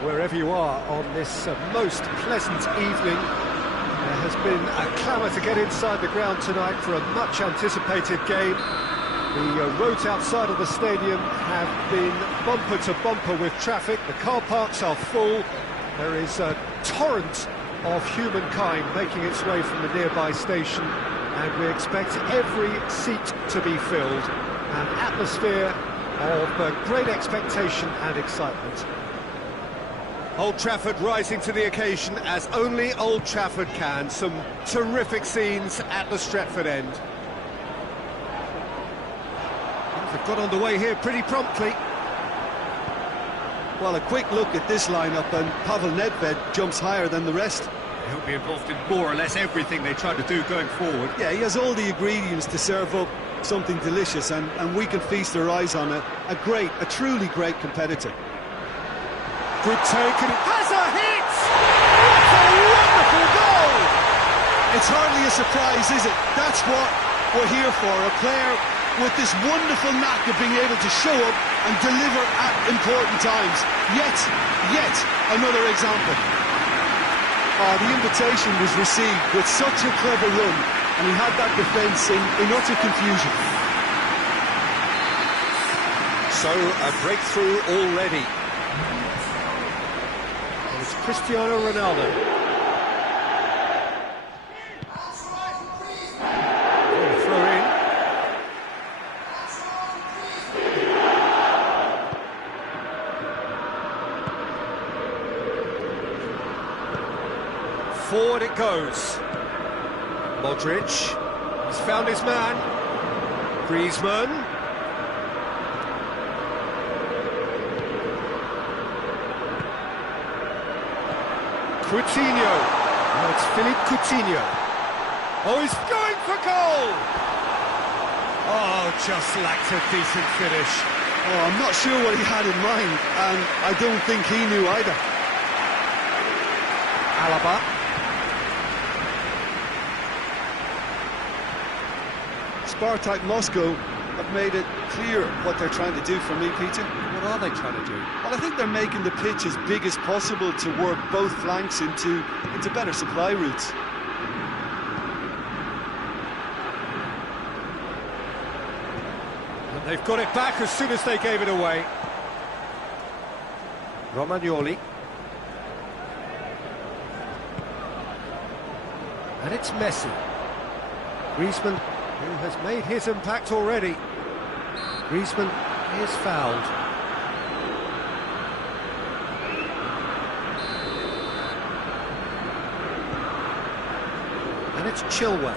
Wherever you are on this most pleasant evening, there has been a clamour to get inside the ground tonight for a much-anticipated game. The roads outside of the stadium have been bumper to bumper with traffic. The car parks are full. There is a torrent of humankind making its way from the nearby station, and we expect every seat to be filled. An atmosphere of great expectation and excitement. Old Trafford rising to the occasion as only Old Trafford can. Some terrific scenes at the Stretford end. They've got underway here pretty promptly. Well, a quick look at this lineup, and Pavel Nedved jumps higher than the rest. He'll be involved in more or less everything they try to do going forward. Yeah, he has all the ingredients to serve up something delicious, and we can feast our eyes on a truly great competitor. Good take, and it has a hit! What a wonderful goal! It's hardly a surprise, is it? That's what we're here for, a player with this wonderful knack of being able to show up and deliver at important times. Yet another example. The invitation was received with such a clever run, and he had that defence in utter confusion. So, a breakthrough already. It's Cristiano Ronaldo. Throw in. Forward it goes. Modric. He's found his man. Griezmann. Coutinho. Now it's Philippe Coutinho. Oh, he's going for goal! Oh, just lacked a decent finish. Oh, I'm not sure what he had in mind, and I don't think he knew either. Alaba. Spartak Moscow have made it clear what they're trying to do for me, Peter. What are they trying to do? Well, I think they're making the pitch as big as possible to work both flanks into better supply routes. And they've got it back as soon as they gave it away. Romagnoli. And it's Messi. Griezmann, who has made his impact already. Griezmann is fouled. And it's Chilwell.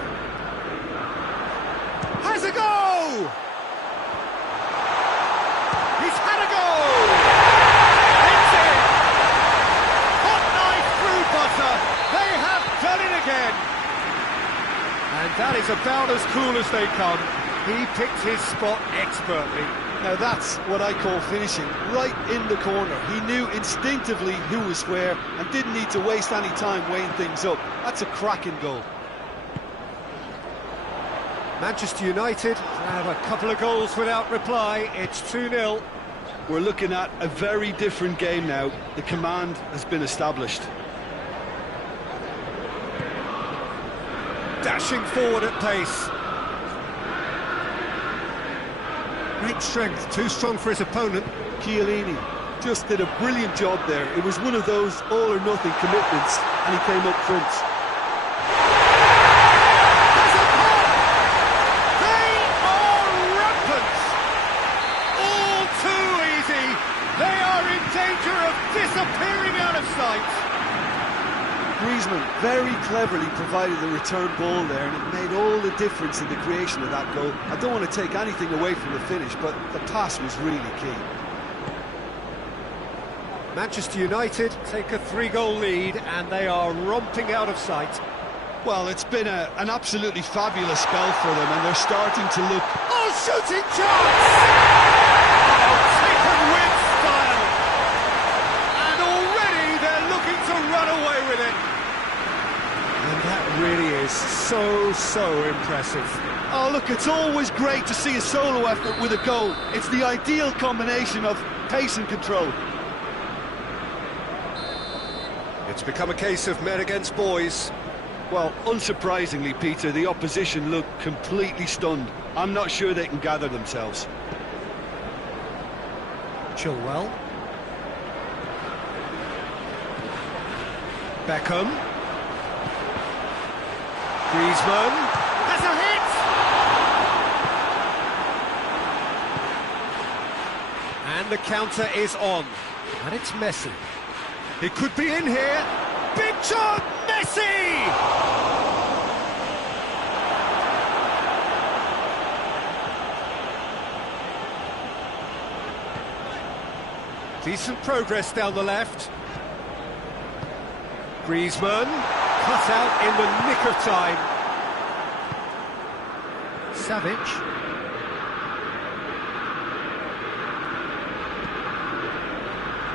Has a go! He's had a goal! It's in! Hot knife through butter. They have done it again. And that is about as cool as they come. He picked his spot expertly. Now that's what I call finishing, right in the corner. He knew instinctively who was where and didn't need to waste any time weighing things up. That's a cracking goal. Manchester United have a couple of goals without reply. It's 2-0. We're looking at a very different game now. The command has been established. Dashing forward at pace. Great strength, too strong for his opponent. Chiellini just did a brilliant job there. It was one of those all-or-nothing commitments, and he came up front. They are rampant! All too easy. They are in danger of disappearing out of sight. Griezmann very cleverly provided the return ball there, and it made all the difference in the creation of that goal. I don't want to take anything away from the finish, but the pass was really key. Manchester United take a 3-goal lead, and they are romping out of sight. Well, it's been an absolutely fabulous spell for them, and they're starting to look... Oh, shooting chance! Oh, taken with style! And already they're looking to run away with it. And that really is so impressive. Oh, look, it's always great to see a solo effort with a goal. It's the ideal combination of pace and control. It's become a case of men against boys. Well, unsurprisingly, Peter, the opposition look completely stunned. I'm not sure they can gather themselves. Chilwell. Beckham. Griezmann has a hit! And the counter is on. And it's Messi. He could be in here. Big shot, Messi! Decent progress down the left. Griezmann, cut out in the nick of time. Savic.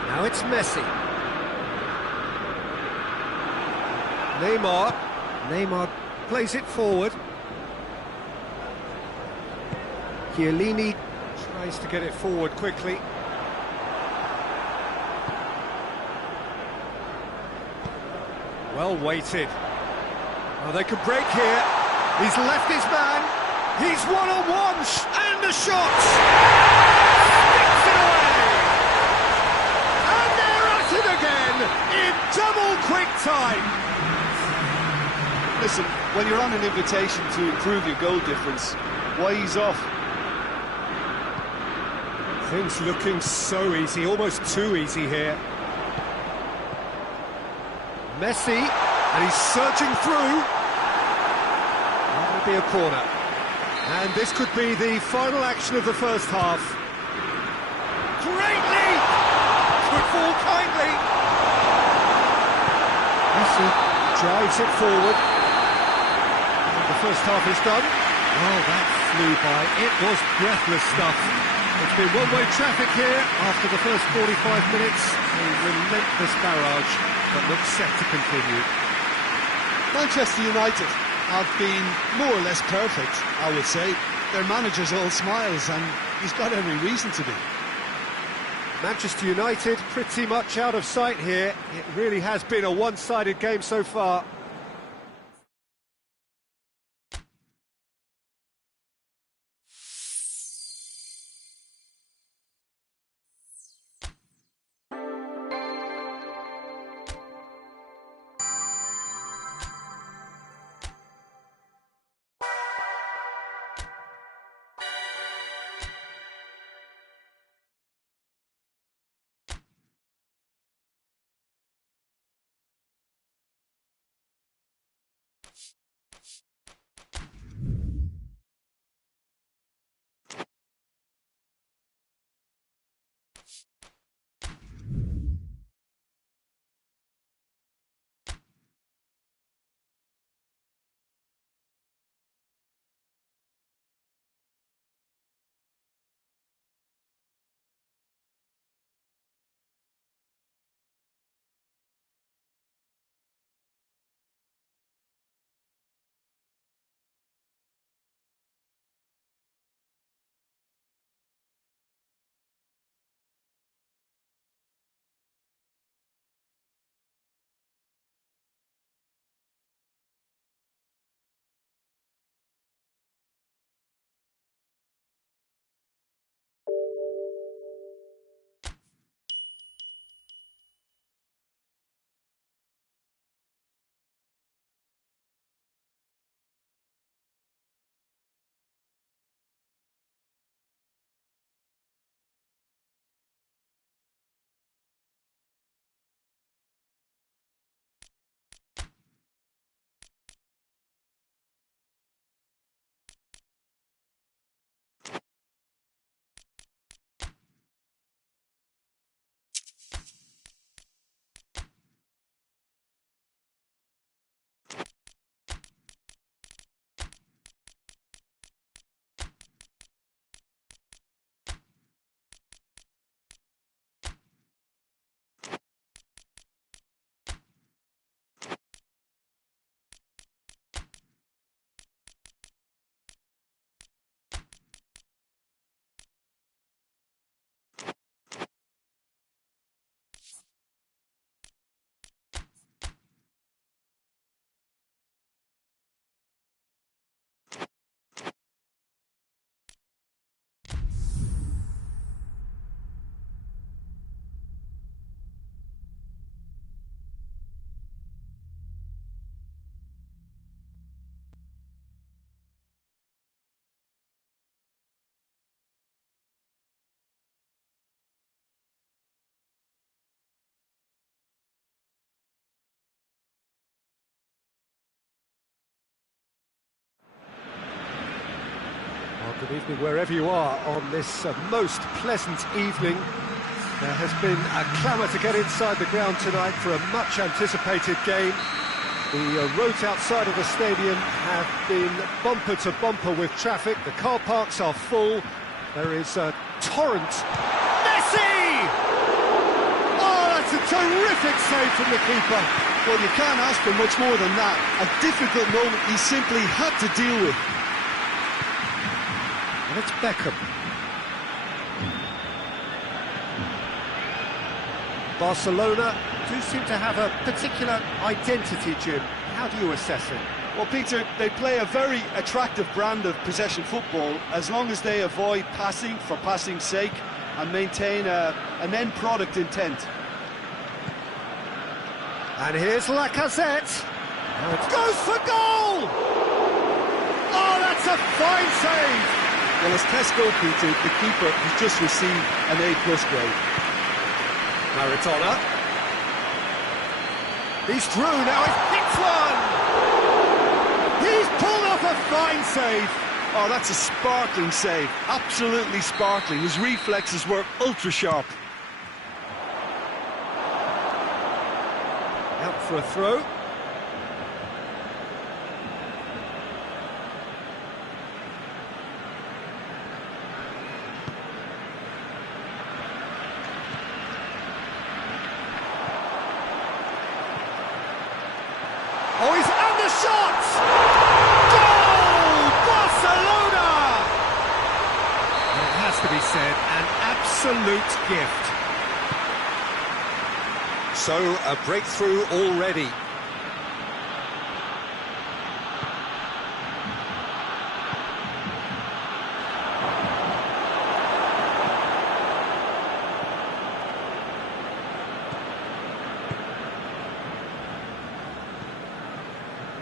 Now it's Messi. Neymar plays it forward. Chiellini tries to get it forward quickly. Well weighted. Oh, they could break here. He's left his man. He's one-on-one, and the shot! Sticks it away! And they're at it again in double quick time. Listen, when you're on an invitation to improve your goal difference, why ease off? Things looking so easy, almost too easy here. Messi, and he's surging through. That'll be a corner. And this could be the final action of the first half. Great leap! Could fall kindly. Messi drives it forward. And the first half is done. Well, that flew by. It was breathless stuff. It's been one-way traffic here after the first 45 minutes. A relentless barrage that looks set to continue. Manchester United have been more or less perfect, I would say. Their manager's all smiles, and he's got every reason to be. Manchester United pretty much out of sight here. It really has been a one-sided game so far. Good evening wherever you are on this most pleasant evening. There has been a clamour to get inside the ground tonight for a much anticipated game. The roads outside of the stadium have been bumper to bumper with traffic. The car parks are full. There is a torrent. Messi! Oh, that's a terrific save from the keeper. Well, you can't ask for much more than that. A difficult moment he simply had to deal with. And it's Beckham. Barcelona do seem to have a particular identity, Jim. How do you assess it? Well, Peter, they play a very attractive brand of possession football as long as they avoid passing for passing's sake and maintain an end product intent. And here's Lacazette. Goes for goal! Oh, that's a fine save! Well, as tests go, Peter, the keeper has just received an A+ grade. Maradona. He's through, now he hits one! He's pulled off a fine save! Oh, that's a sparkling save, absolutely sparkling. His reflexes were ultra sharp. Out for a throw. Oh, he's under shot! Goal! Barcelona! It has to be said, an absolute gift. So, a breakthrough already.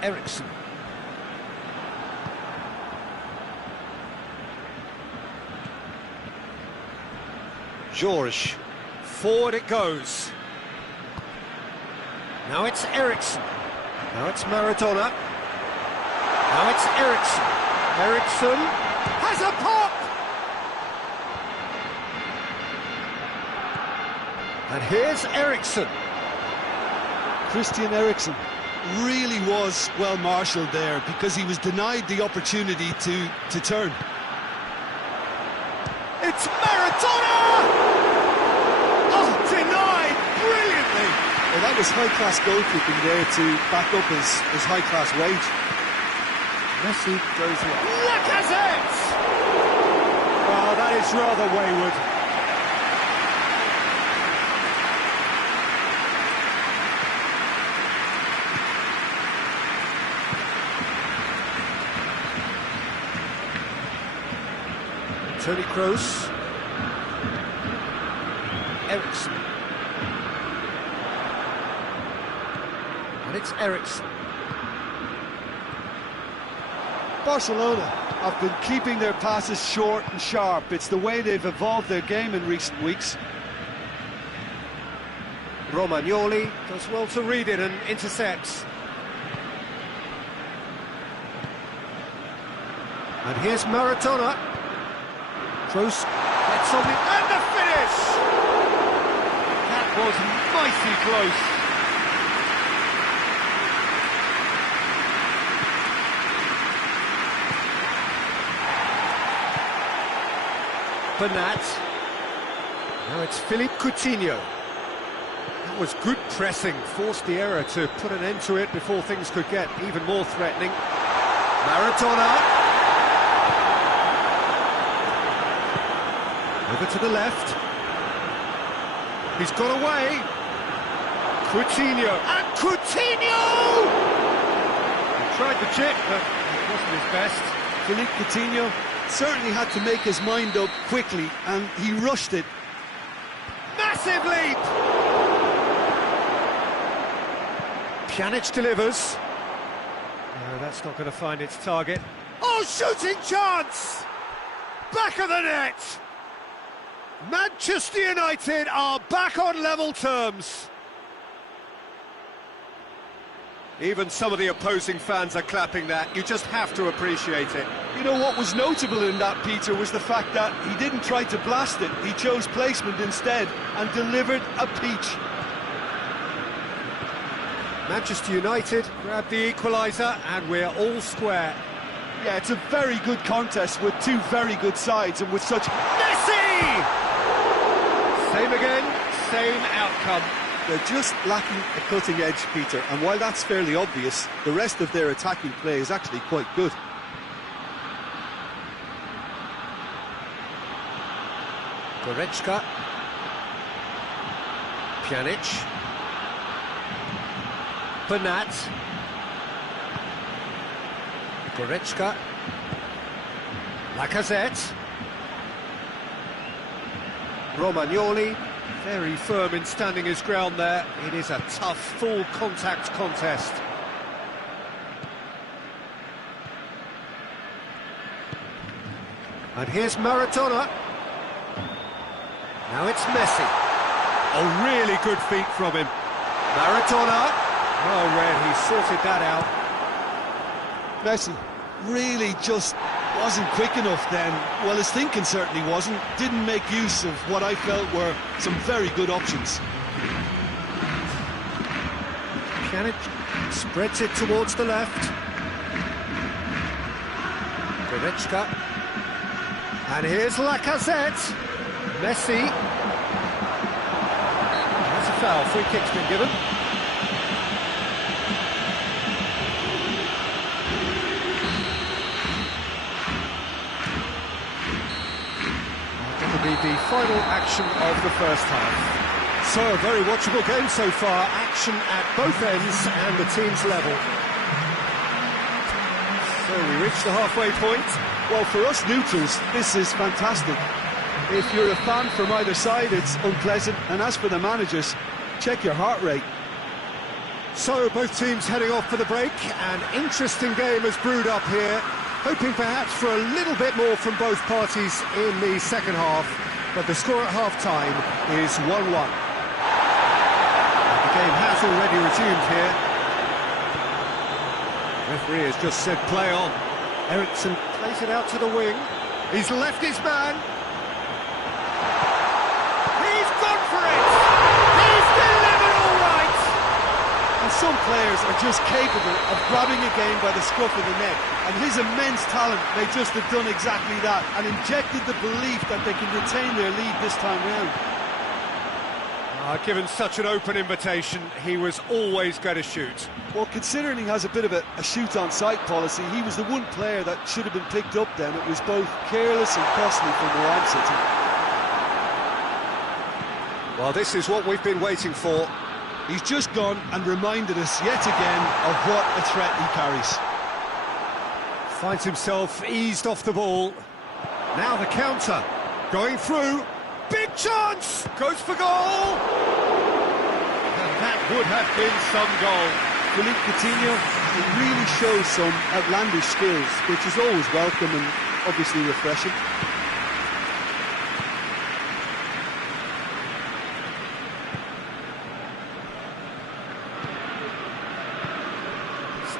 Ericsson. George. Forward it goes. Now it's Ericsson. Now it's Maradona. Now it's Ericsson. Ericsson has a pop! And here's Ericsson. Christian Eriksen really was well marshalled there because he was denied the opportunity to turn. It's Maradona! Oh, denied brilliantly! Well, that was high-class goalkeeping there to back up his high-class wage. Messi goes in. Lacazette! Oh, that is rather wayward. Toni Kroos. Ericsson. And it's Ericsson. Barcelona have been keeping their passes short and sharp. It's the way they've evolved their game in recent weeks. Romagnoli does well to read it and intercepts. And here's Maradona. Kroos gets on and the finish! That was mighty close. Bernat. Now it's Philippe Coutinho. That was good pressing, forced the error to put an end to it before things could get even more threatening. Maradona. Over to the left. He's got away. Coutinho. And Coutinho! He tried the chip, but it wasn't his best. Philippe Coutinho certainly had to make his mind up quickly, and he rushed it. Massive leap! Pjanic delivers. No, that's not going to find its target. Oh, shooting chance! Back of the net! Manchester United are back on level terms. Even some of the opposing fans are clapping that. You just have to appreciate it. You know what was notable in that, Peter, was the fact that he didn't try to blast it. He chose placement instead and delivered a peach. Manchester United grab the equaliser and we're all square. Yeah, it's a very good contest with two very good sides and with such... Messi! Same again, same outcome. They're just lacking a cutting edge, Peter, and while that's fairly obvious, the rest of their attacking play is actually quite good. Goretzka. Pjanic. Bernat. Goretzka. Lacazette. Romagnoli, very firm in standing his ground there. It is a tough, full-contact contest. And here's Maradona. Now it's Messi. Oh, really good feet from him. Maradona. Oh, Red, he sorted that out. Messi really just wasn't quick enough then. Well, his thinking certainly wasn't. Didn't make use of what I felt were some very good options. Pjanic spreads it towards the left. Goretzka. And here's Lacazette. Messi. That's a foul. Free kick's been given. That'll be the final action of the first half. So, a very watchable game so far. Action at both ends and the team's level. So we reach the halfway point. Well, for us neutrals, this is fantastic. If you're a fan from either side, it's unpleasant. And as for the managers, check your heart rate. So both teams heading off for the break. An interesting game has brewed up here. Hoping perhaps for a little bit more from both parties in the second half. But the score at half-time is 1-1. The game has already resumed here. Referee has just said play on. Eriksson plays it out to the wing. He's left his man. He's gone for it! He's delivered all right! And some players are just capable of grabbing a game by the scruff of the neck. And his immense talent may just have done exactly that and injected the belief that they can retain their lead this time round. Given such an open invitation, he was always going to shoot. Well, considering he has a bit of a shoot-on-sight policy, he was the one player that should have been picked up then. It was both careless and costly from where I'm sitting. Well, this is what we've been waiting for. He's just gone and reminded us yet again of what a threat he carries. Finds himself eased off the ball. Now the counter. Going through. Big chance! Goes for goal! And that would have been some goal. Philippe Coutinho, it really shows some outlandish skills, which is always welcome and obviously refreshing.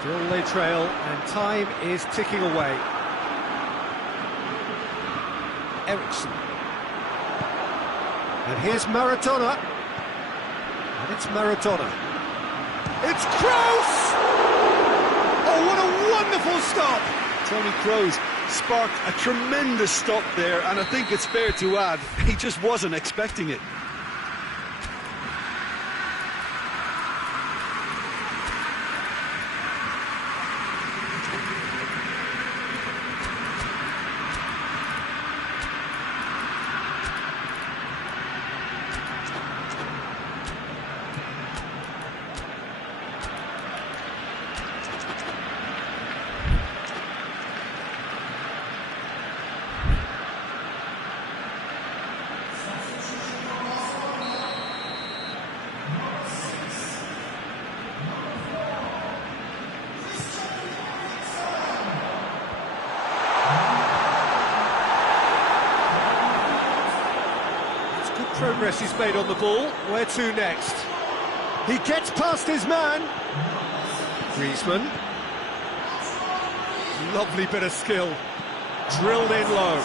Still they trail, and time is ticking away. Eriksson. And here's Maradona. And it's Maradona. It's Kroos! Oh, what a wonderful stop! Toni Kroos sparked a tremendous stop there, and I think it's fair to add, he just wasn't expecting it. Progress he's made on the ball. Where to next? He gets past his man. Griezmann. Lovely bit of skill. Drilled in low.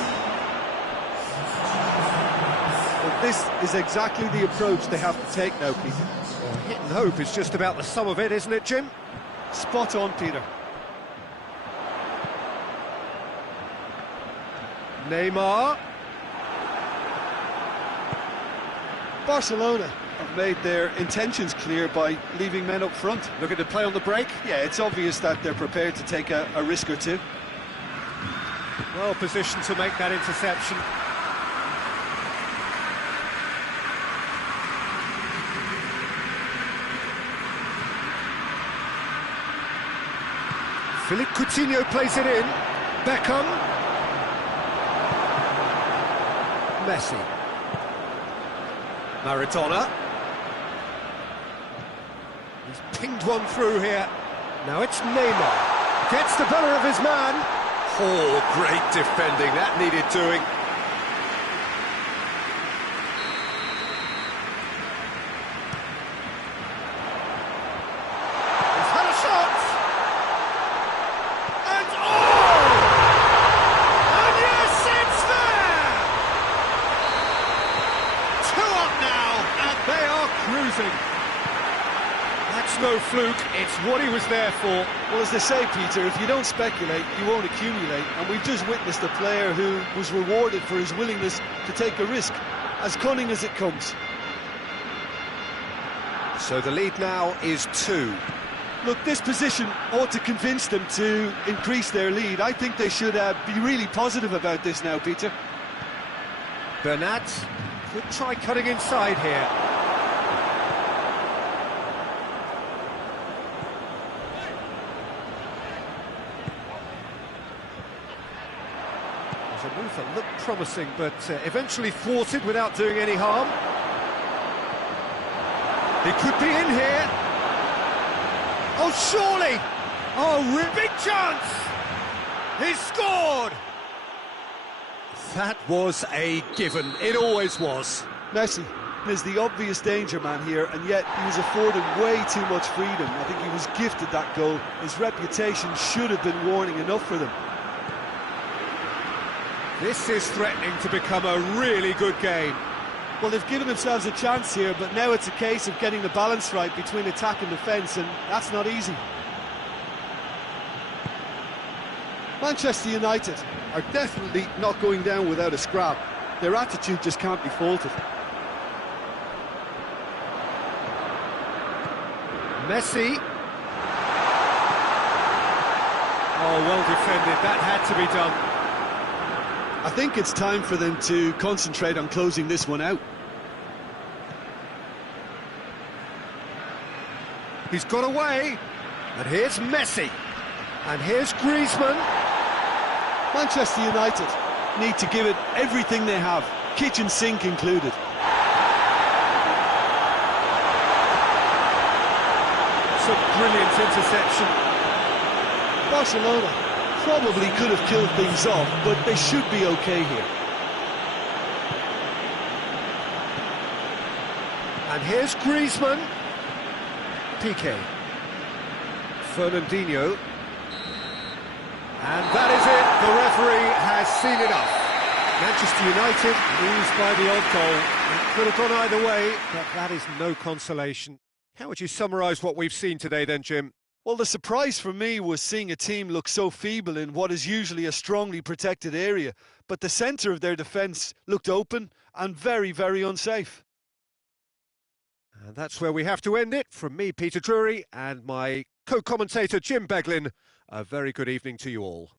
Well, this is exactly the approach they have to take now, Peter. Well, hit and hope is just about the sum of it, isn't it, Jim? Spot on, Peter. Neymar. Barcelona have made their intentions clear by leaving men up front. Looking to play on the break. Yeah, it's obvious that they're prepared to take a risk or two. Well positioned to make that interception. Philippe Coutinho plays it in. Beckham. Messi. Maradona. He's pinged one through here. Now it's Neymar. Gets the better of his man. Oh, great defending. That needed doing. He's had a shot. And oh! And yes, it's there! 2 up now, and they are cruising. That's no fluke, it's what he was there for. Well, as they say, Peter, if you don't speculate, you won't accumulate. And we've just witnessed a player who was rewarded for his willingness to take a risk, as cunning as it comes. So the lead now is 2. Look, this position ought to convince them to increase their lead. I think they should be really positive about this now, Peter. Bernat could try cutting inside here. A move that looked promising, but eventually thwarted without doing any harm. He could be in here. Oh, surely! Oh, big chance! He scored! That was a given. It always was. Messi is the obvious danger man here, and yet he was afforded way too much freedom. I think he was gifted that goal. His reputation should have been warning enough for them. This is threatening to become a really good game. Well, they've given themselves a chance here, but now it's a case of getting the balance right between attack and defence, and that's not easy. Manchester United are definitely not going down without a scrap. Their attitude just can't be faulted. Messi. Oh, well defended. That had to be done. I think it's time for them to concentrate on closing this one out. He's got away. And here's Messi. And here's Griezmann. Manchester United need to give it everything they have, kitchen sink included. It's a brilliant interception. Barcelona probably could have killed things off, but they should be okay here. And here's Griezmann. Piqué. Fernandinho. And that is it. The referee has seen enough. Manchester United lose by the odd goal. It could have gone either way, but that is no consolation. How would you summarise what we've seen today then, Jim? Well, the surprise for me was seeing a team look so feeble in what is usually a strongly protected area. But the centre of their defence looked open and very, very unsafe. And that's where we have to end it. From me, Peter Drury, and my co-commentator, Jim Beglin. A very good evening to you all.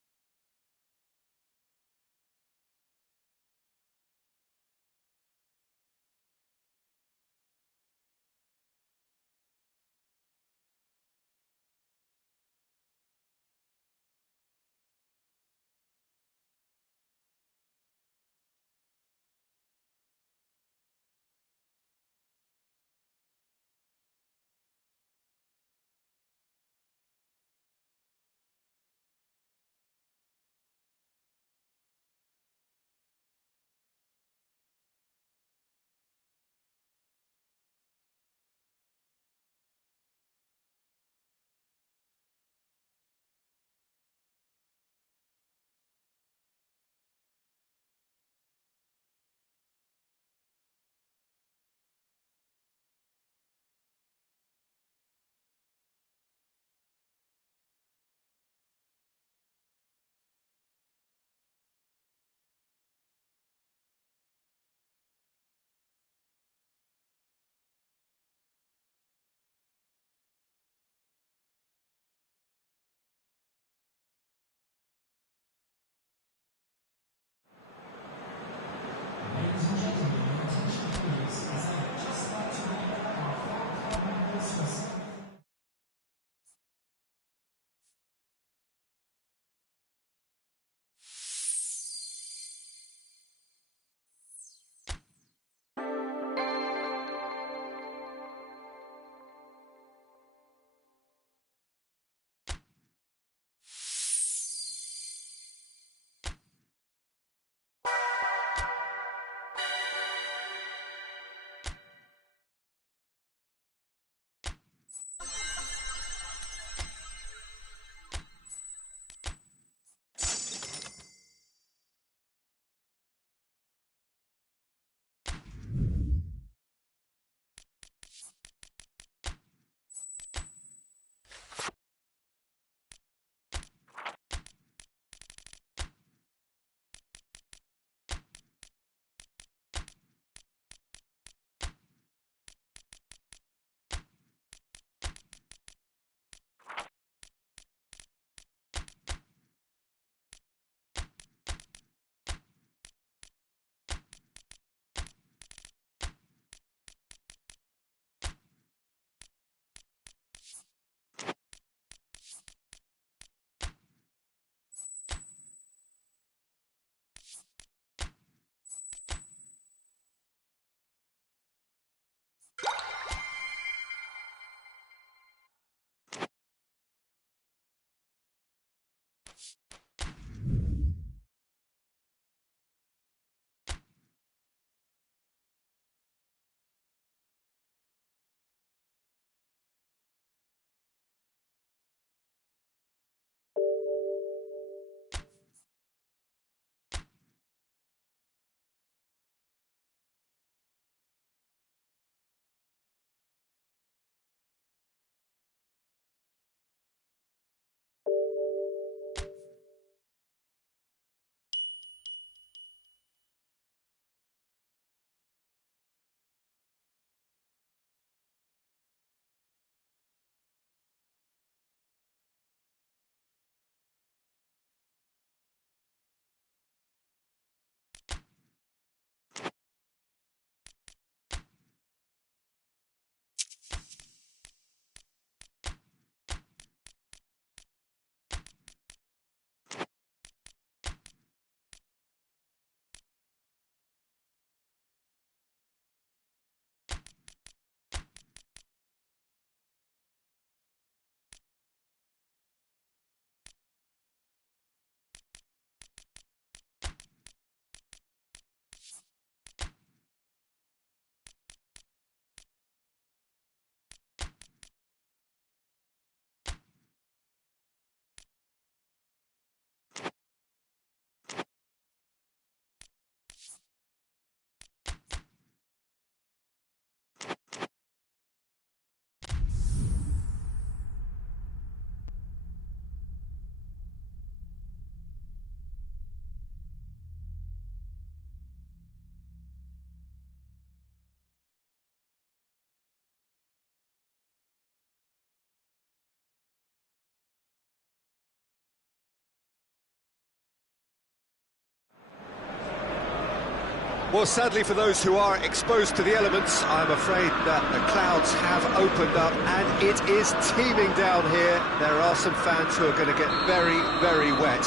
Well, sadly for those who are exposed to the elements, I'm afraid that the clouds have opened up and it is teeming down here. There are some fans who are going to get very, very wet.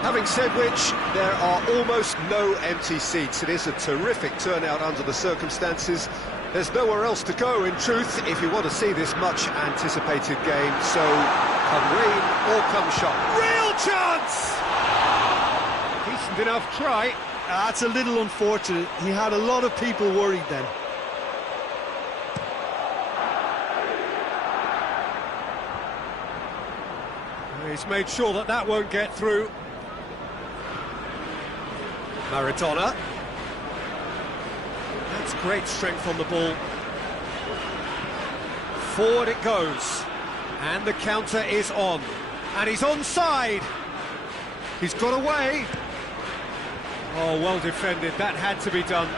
Having said which, there are almost no empty seats. It is a terrific turnout under the circumstances. There's nowhere else to go, in truth, if you want to see this much-anticipated game. So, come rain or come shine. Real chance! Decent enough try. That's a little unfortunate. He had a lot of people worried then. He's made sure that that won't get through. Maradona. That's great strength on the ball. Forward it goes. And the counter is on. And he's onside. He's got away. Oh, well defended. That had to be done.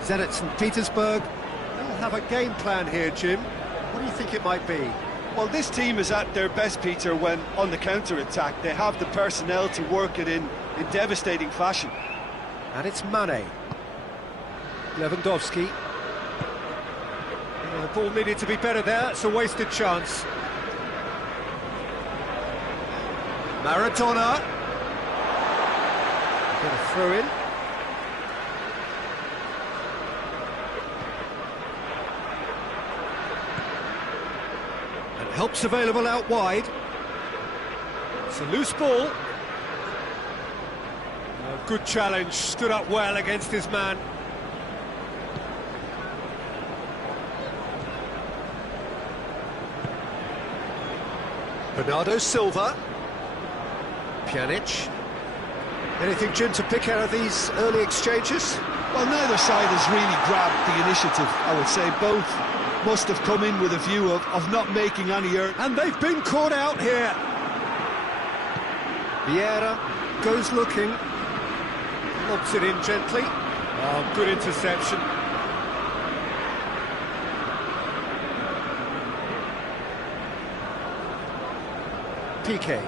Zenit St. Petersburg. They'll have a game plan here, Jim. What do you think it might be? Well, this team is at their best, Peter, when on the counter-attack. They have the personnel to work it in devastating fashion. And it's Mane. Lewandowski. The ball needed to be better there. It's a wasted chance. Maradona. Got a throw in. And help's available out wide. It's a loose ball. A good challenge, stood up well against his man. Bernardo Silva. Pjanic. Anything, Jim, to pick out of these early exchanges? Well, neither side has really grabbed the initiative, I would say. Both must have come in with a view of not making any error. And they've been caught out here. Vieira goes looking. Lobs it in gently. Oh, good interception. Piqué.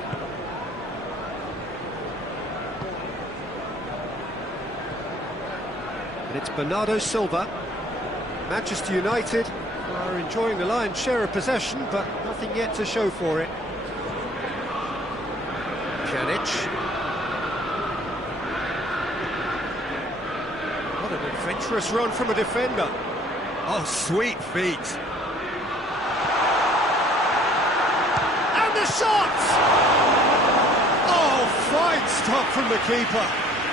And it's Bernardo Silva. Manchester United are enjoying the lion's share of possession, but nothing yet to show for it. Pjanic. What an adventurous run from a defender. Oh, sweet feet. shot! Oh, fine stop from the keeper.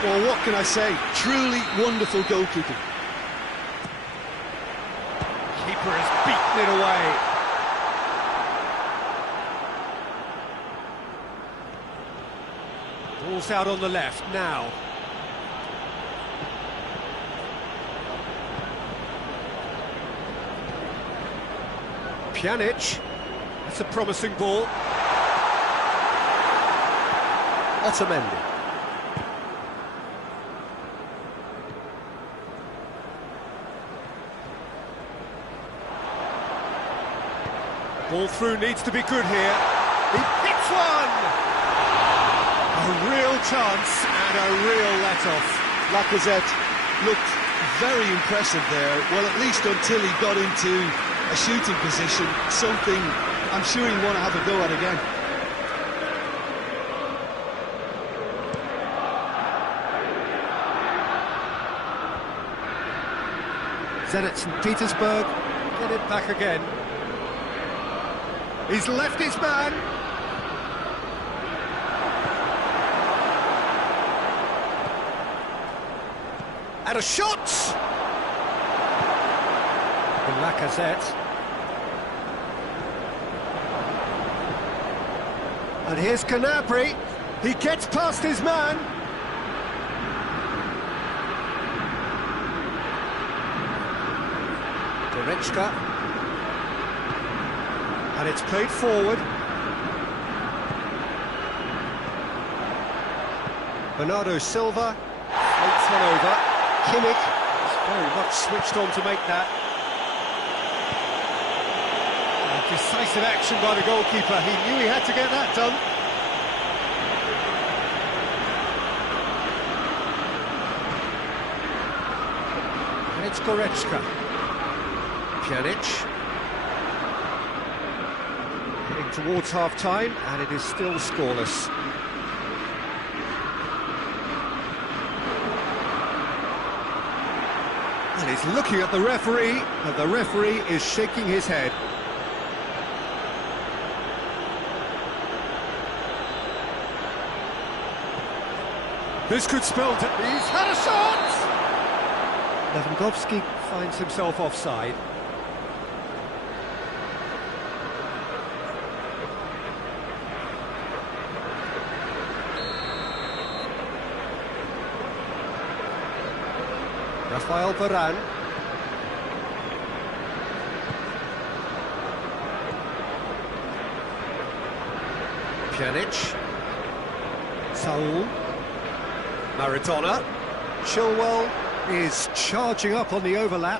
Well, what can I say? Truly wonderful goalkeeping. Keeper has beaten it away. Ball's out on the left now. Pjanic. That's a promising ball. Otamendi. Ball through needs to be good here. He hits one! A real chance and a real let-off. Lacazette looked very impressive there, well, at least until he got into a shooting position, something I'm sure he'll want to have a go at again. Zenit St. Petersburg get it back again. He's left his man. And a shot! And Lacazette. And here's Canabri. He gets past his man. Goretzka. And it's played forward. Bernardo Silva floats one over. Kimmich is very much switched on to make that. Decisive action by the goalkeeper. He knew he had to get that done. And it's Goretzka. Pjanic. Heading towards half-time, and it is still scoreless. And he's looking at the referee, and the referee is shaking his head. This could spell... He's had a shot! Lewandowski finds himself offside. Rafael Varane. Pjanic. Saul. Maradona. Chilwell is charging up on the overlap.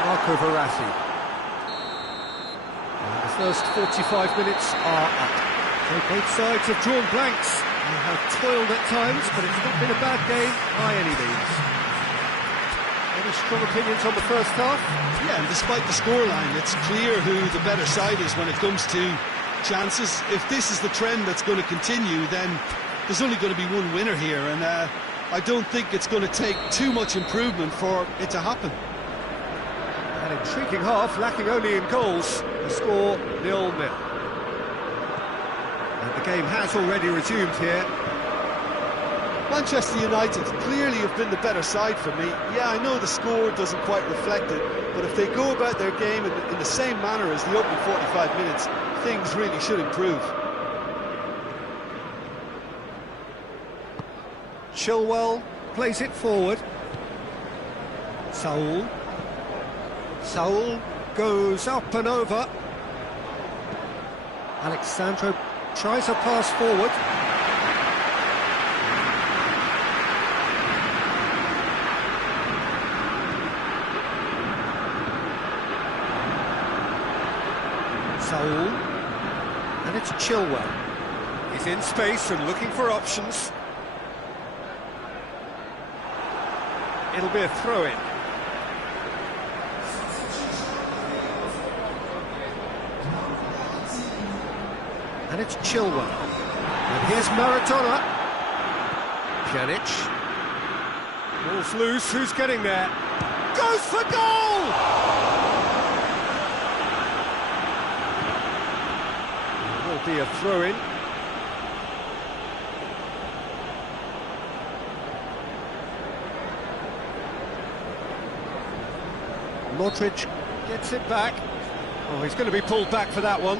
Marco Verratti. And the first 45 minutes are up. So both sides have drawn blanks. They have toiled at times, but it's not been a bad game by any means. Any strong opinions on the first half? Yeah, and despite the scoreline, it's clear who the better side is when it comes to chances. If this is the trend that's going to continue, then there's only going to be one winner here, and I don't think it's going to take too much improvement for it to happen. An intriguing half, lacking only in goals. The score 0-0. And the game has already resumed here. Manchester United clearly have been the better side for me. Yeah, I know the score doesn't quite reflect it, but if they go about their game in the same manner as the opening 45 minutes, things really should improve. Chilwell plays it forward. Saul. Saul goes up and over. Alexandro tries a pass forward. Saul. And it's Chilwell. He's in space and looking for options. It'll be a throw-in. And it's Chilwell. And here's Maradona. Pjanic. Ball's loose, who's getting there? Goes for goal! It'll be a throw-in. Modric gets it back. Oh, he's going to be pulled back for that one.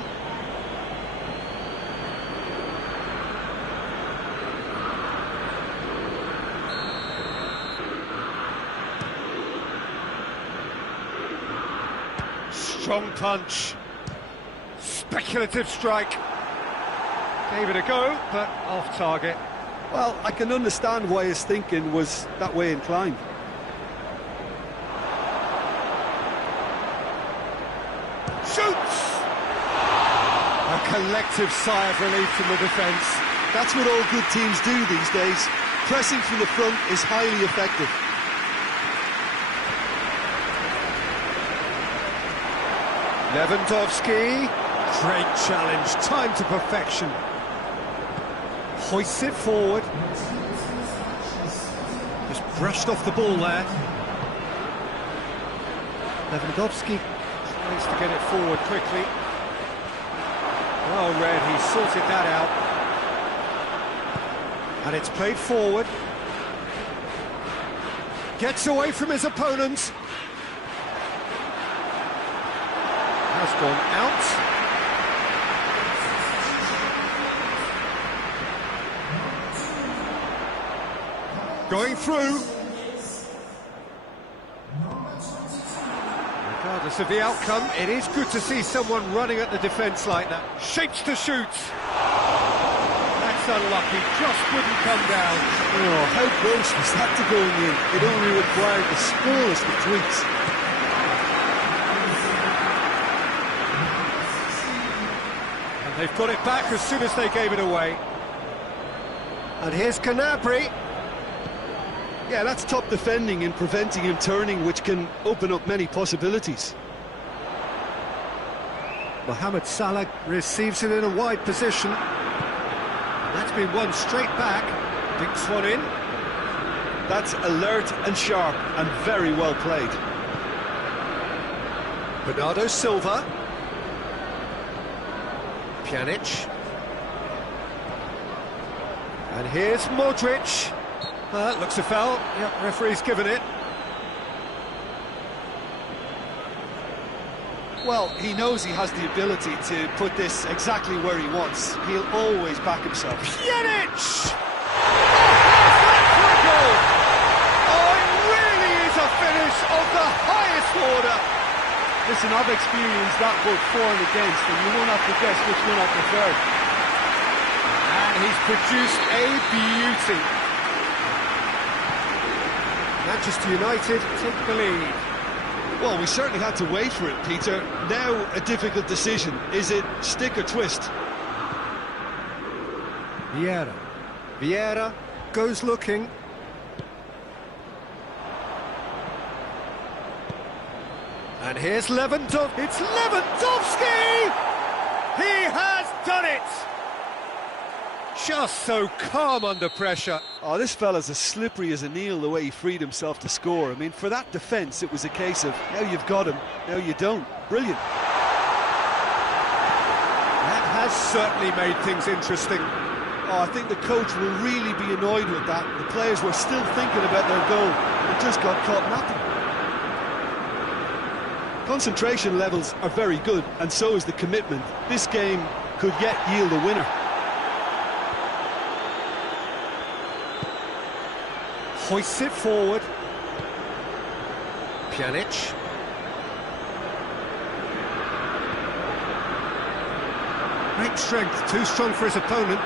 Strong punch. Speculative strike. Gave it a go, but off target. Well, I can understand why his thinking was that way inclined. Shoots! A collective sigh of relief from the defence. That's what all good teams do these days. Pressing from the front is highly effective. Lewandowski, great challenge, timed to perfection. Hoists it forward. Just brushed off the ball there. Lewandowski tries to get it forward quickly. Well read, he sorted that out. And it's played forward. Gets away from his opponent. Has gone out. Going through. Regardless of the outcome, it is good to see someone running at the defence like that. Shapes to shoot. That's unlucky, just wouldn't come down. Oh, how close was that to going in? It only required the smallest of tweaks. They've got it back as soon as they gave it away. And here's Gnabry. Yeah, that's top defending and preventing him turning, which can open up many possibilities. Mohamed Salah receives it in a wide position. That's been won straight back. Dinks one in. That's alert and sharp and very well played. Bernardo Silva. Pjanic. And here's Modric. Looks a foul. Yep, referee's given it. Well, he knows he has the ability to put this exactly where he wants. He'll always back himself. Pjanic! That for a goal! Oh, it really is a finish of the highest order. Listen, I've experienced that both for and against, and you won't have to guess which one I prefer. And he's produced a beauty. Manchester United take the lead. Well, we certainly had to wait for it, Peter. Now a difficult decision. Is it stick or twist? Vieira goes looking. And here's Lewandowski. It's Lewandowski! He has done it! Just so calm under pressure. Oh, this fella's as slippery as an eel the way he freed himself to score. I mean, for that defence, it was a case of, now you've got him, now you don't. Brilliant. That has certainly made things interesting. Oh, I think the coach will really be annoyed with that. The players were still thinking about their goal and just got caught napping. Concentration levels are very good, and so is the commitment. This game could yet yield a winner. Hoists it forward. Pjanic. Great strength, too strong for his opponent.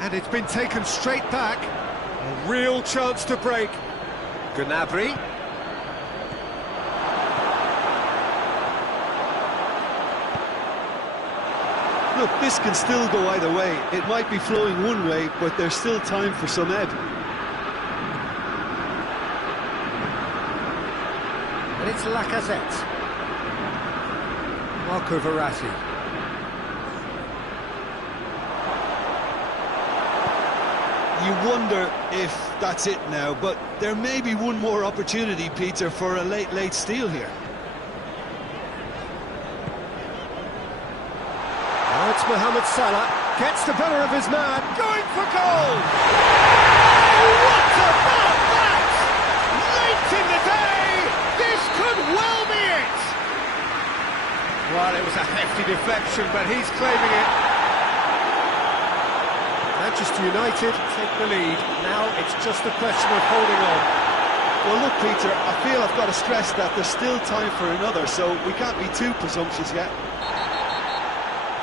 And it's been taken straight back. A real chance to break. Gnabry. Look, this can still go either way. It might be flowing one way, but there's still time for some ebb. And it's Lacazette. Marco Verratti. you wonder if that's it now, but there may be one more opportunity, Peter, for a late steal here. Now it's Mohamed Salah, gets the better of his man, going for goal! What about that? Late in the day, this could well be it! Well, it was a hefty deflection, but he's claiming it. Manchester United take the lead. Now it's just a question of holding on. Well, look, Peter, I feel I've got to stress that there's still time for another, so we can't be too presumptuous yet.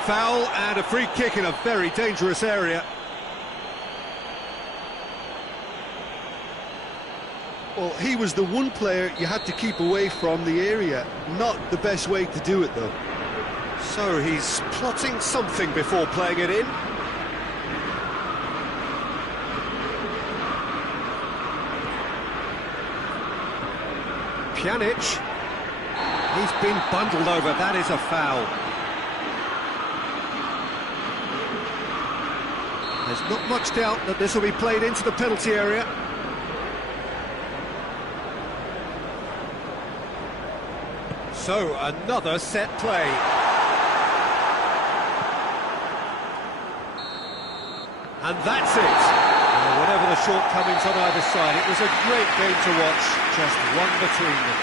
Foul and a free kick in a very dangerous area. Well, he was the one player you had to keep away from the area. Not the best way to do it, though. So he's plotting something before playing it in. Pjanic. He's been bundled over, that is a foul. There's not much doubt that this will be played into the penalty area. So, another set play. And that's it. Whatever the shortcomings on either side, it was a great game to watch, just one between them.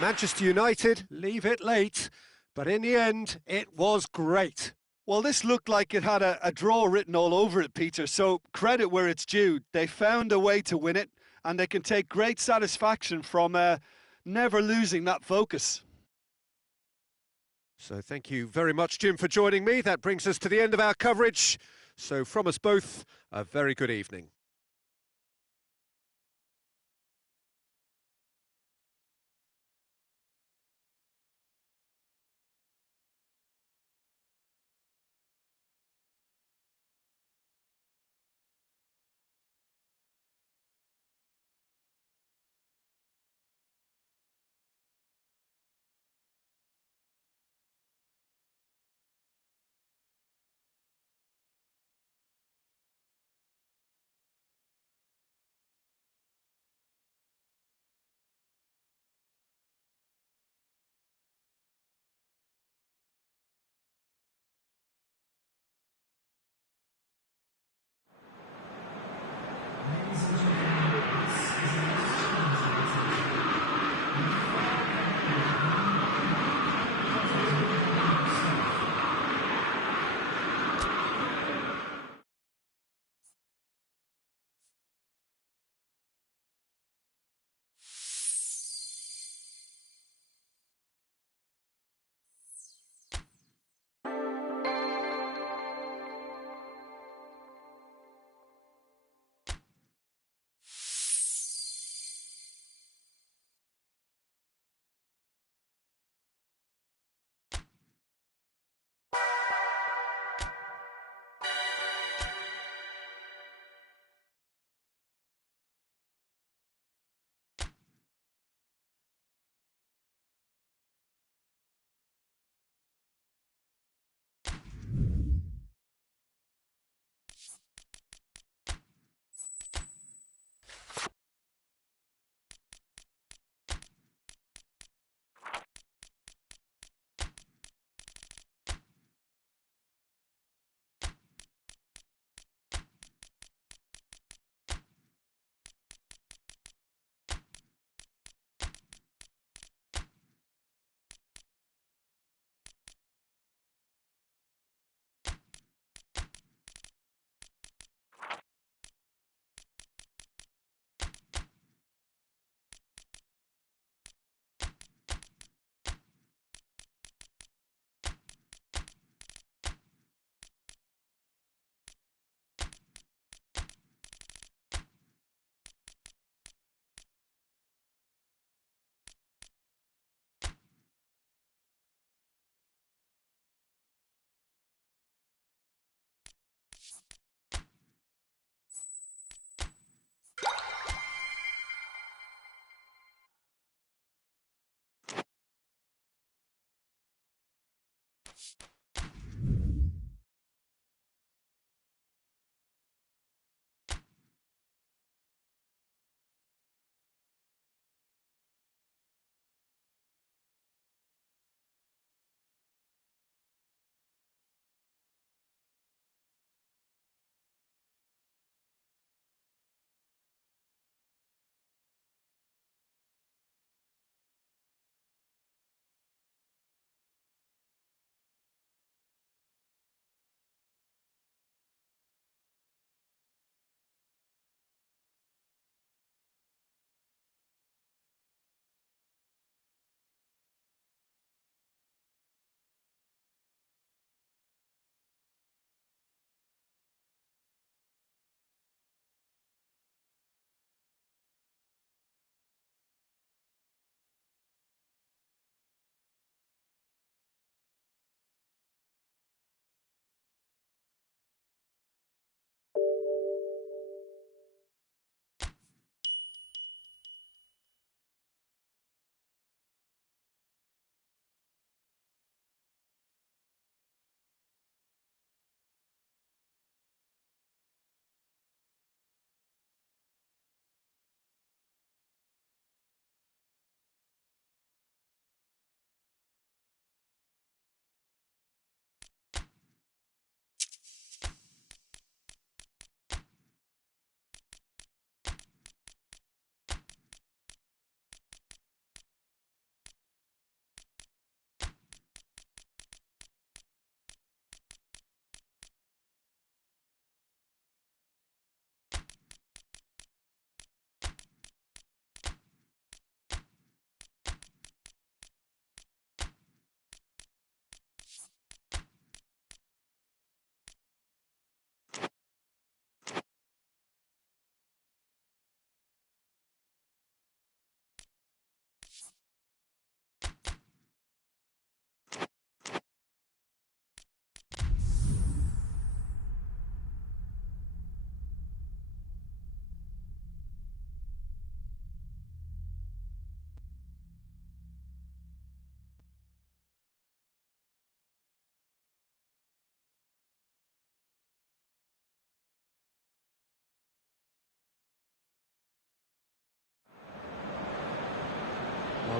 Manchester United leave it late, but in the end, it was great. Well, this looked like it had a draw written all over it, Peter, so credit where it's due. They found a way to win it, and they can take great satisfaction from never losing that focus. So thank you very much, Jim, for joining me. That brings us to the end of our coverage. So from us both, a very good evening.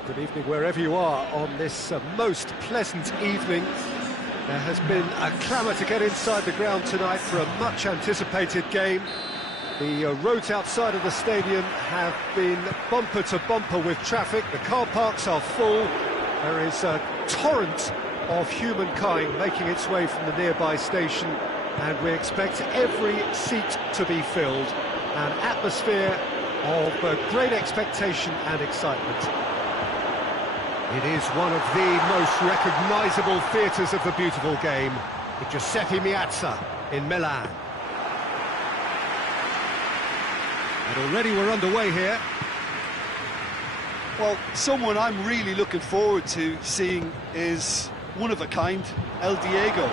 Good evening wherever you are on this most pleasant evening. There has been a clamour to get inside the ground tonight for a much anticipated game. The roads outside of the stadium have been bumper to bumper with traffic. The car parks are full. There is a torrent of humankind making its way from the nearby station, and we expect every seat to be filled. An atmosphere of great expectation and excitement. It is one of the most recognisable theatres of the beautiful game, the Giuseppe Meazza in Milan. And already we're underway here. Well, someone I'm really looking forward to seeing is one of a kind, El Diego.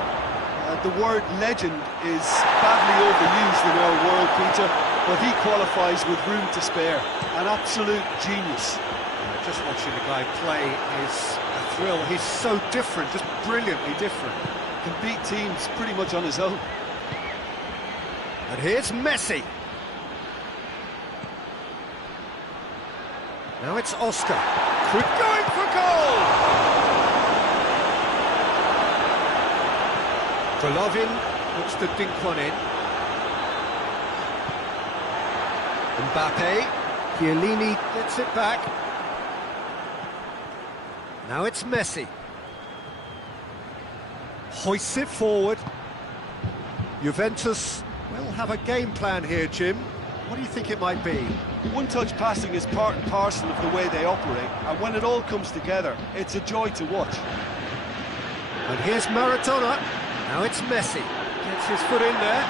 The word legend is badly overused in our world, Peter, but he qualifies with room to spare. An absolute genius. Just watching the guy play is a thrill. He's so different, just brilliantly different. Can beat teams pretty much on his own. And here's Messi. Now it's Oscar. Going for goal! Golovin looks to dink one in. Mbappe. Chiellini gets it back. Now it's Messi. Hoists it forward. Juventus will have a game plan here, Jim. What do you think it might be? One-touch passing is part and parcel of the way they operate, and when it all comes together, it's a joy to watch. And here's Maradona. Now it's Messi. Gets his foot in there.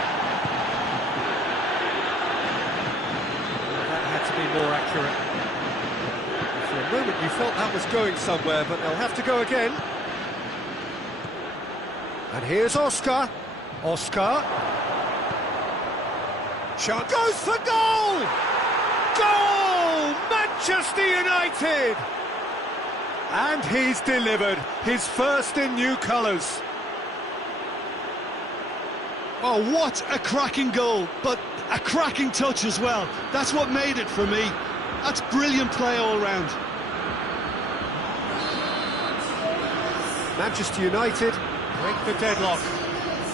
That had to be more accurate. For a moment you felt that was going somewhere, but they'll have to go again. And here's Oscar. Oscar. Shot goes for goal! Goal! Manchester United! And he's delivered his first in new colours. Oh, what a cracking goal, but a cracking touch as well. That's what made it for me. That's brilliant play all round. Manchester United break the deadlock.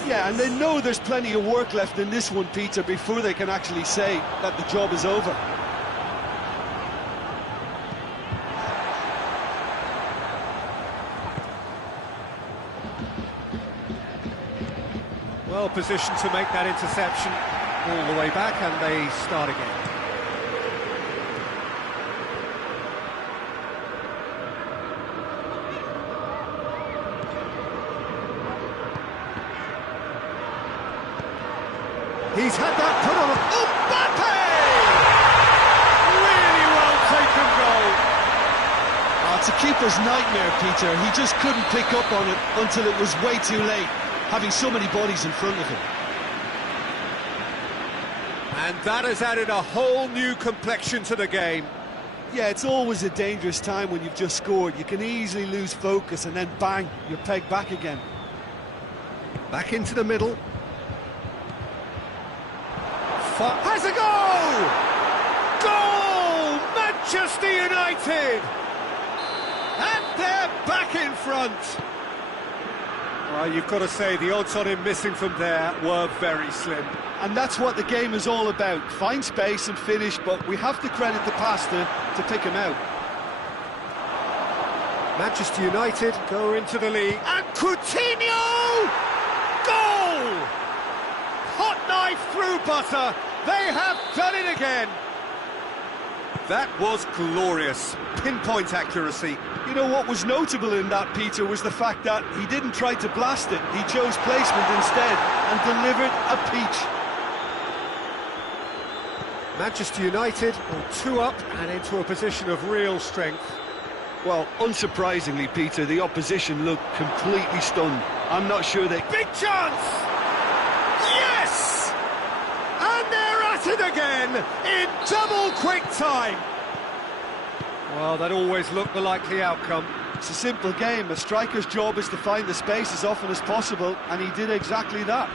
Yeah, and they know there's plenty of work left in this one, Peter, before they can actually say that the job is over. Well positioned to make that interception all the way back, and they start again. He's had that put on Mbappe! Really well taken goal. It's a keeper's nightmare, Peter. He just couldn't pick up on it until it was way too late, having so many bodies in front of him. And that has added a whole new complexion to the game. Yeah, it's always a dangerous time when you've just scored. You can easily lose focus and then bang, you're pegged back again. Back into the middle. Has a goal! Goal! Manchester United! And they're back in front. Well, you've got to say the odds on him missing from there were very slim. And that's what the game is all about. Find space and finish, but we have to credit the passer to pick him out. Manchester United go into the lead. And Coutinho! Goal! Hot knife through butter. They have done it again. That was glorious. Pinpoint accuracy. You know what was notable in that, Peter, was the fact that he didn't try to blast it. He chose placement instead and delivered a peach. Manchester United are 2 up and into a position of real strength. Well, unsurprisingly, Peter, the opposition looked completely stunned. I'm not sure they... Big chance! Yes! And they're at it again in double quick time. Well, that always looked the likely outcome. It's a simple game. A striker's job is to find the space as often as possible, and he did exactly that.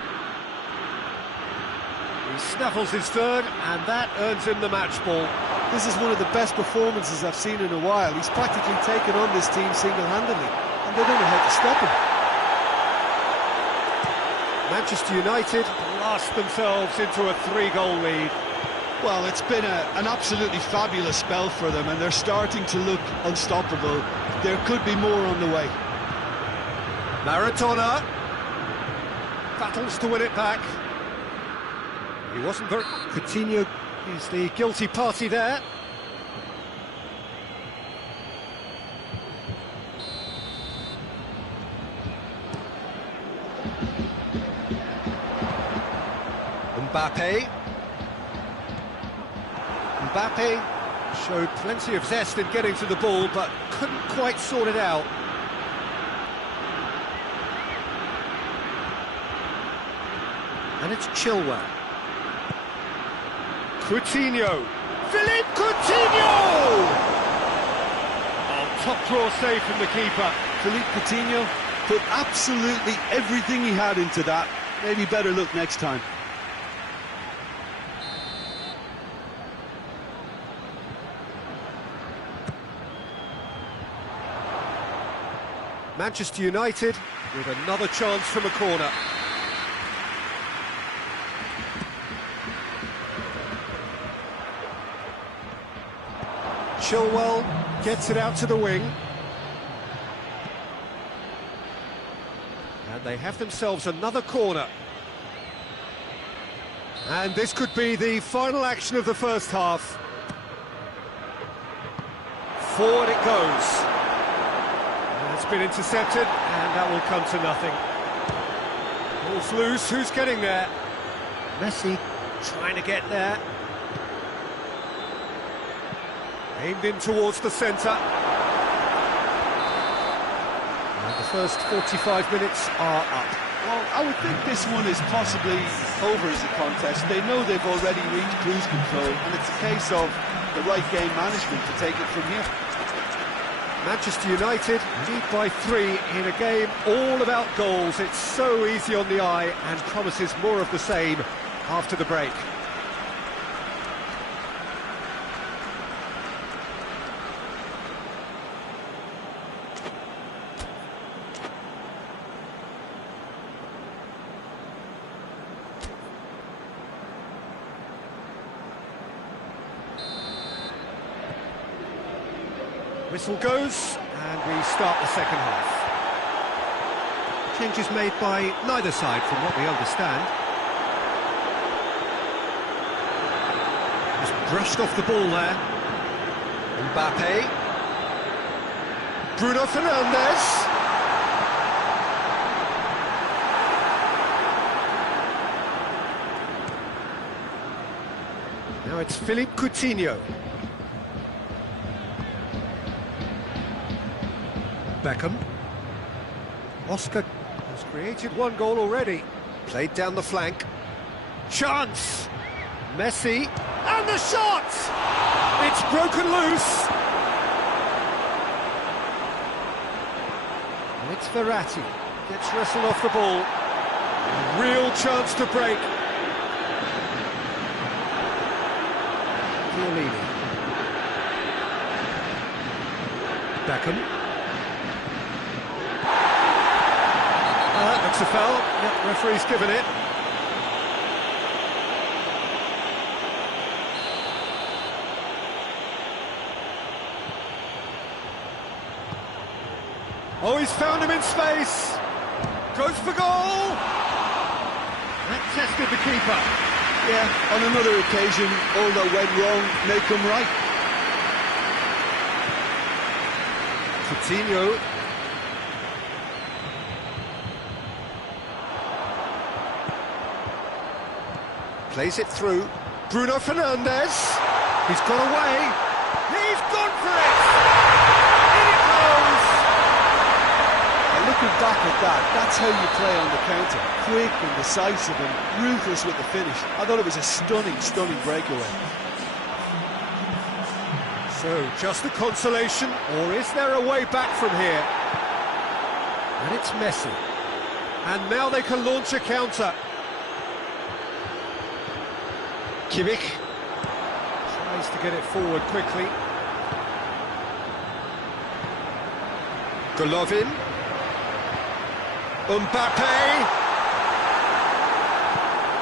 He snaffles his third, and that earns him the match ball. This is one of the best performances I've seen in a while. He's practically taken on this team single-handedly, and they don't know how to stop him. Manchester United blast themselves into a 3-goal lead. Well, it's been an absolutely fabulous spell for them, and they're starting to look unstoppable. There could be more on the way. Maradona battles to win it back. He wasn't very... Coutinho is the guilty party there. Mbappe showed plenty of zest in getting to the ball, but couldn't quite sort it out. And it's Chilwell. Coutinho. Philippe Coutinho! Oh, top draw save from the keeper. Philippe Coutinho put absolutely everything he had into that. Maybe better look next time. Manchester United with another chance from a corner. Chilwell gets it out to the wing. And they have themselves another corner. And this could be the final action of the first half. Forward it goes. It's been intercepted, and that will come to nothing. Ball's loose, who's getting there? Messi trying to get there. Aimed in towards the centre. And the first 45 minutes are up. Well, I would think this one is possibly over as a contest. They know they've already reached cruise control, and it's a case of the right game management to take it from here. Manchester United lead by 3 in a game all about goals. It's so easy on the eye and promises more of the same after the break. Whistle goes, and we start the second half. Changes made by neither side, from what we understand. Just brushed off the ball there. Mbappe. Bruno Fernandes. Now it's Philippe Coutinho. Beckham. Oscar has created one goal already. Played down the flank. Chance! Messi. And the shot! It's broken loose. And it's Verratti. Gets wrestled off the ball. A real chance to break. Chiellini. Beckham. Looks a foul. Yep, referee's given it. Oh, he's found him in space. Goes for goal. That tested the keeper. Yeah, on another occasion, all that went wrong may come right. Coutinho. Plays it through. Bruno Fernandes. He's got away. He's gone for it! In it goes! And looking back at that, that's how you play on the counter. Quick and decisive and ruthless with the finish. I thought it was a stunning, stunning breakaway. So, just a consolation, or is there a way back from here? And it's Messi. And now they can launch a counter. Kimmich tries to get it forward quickly. Golovin. Mbappe.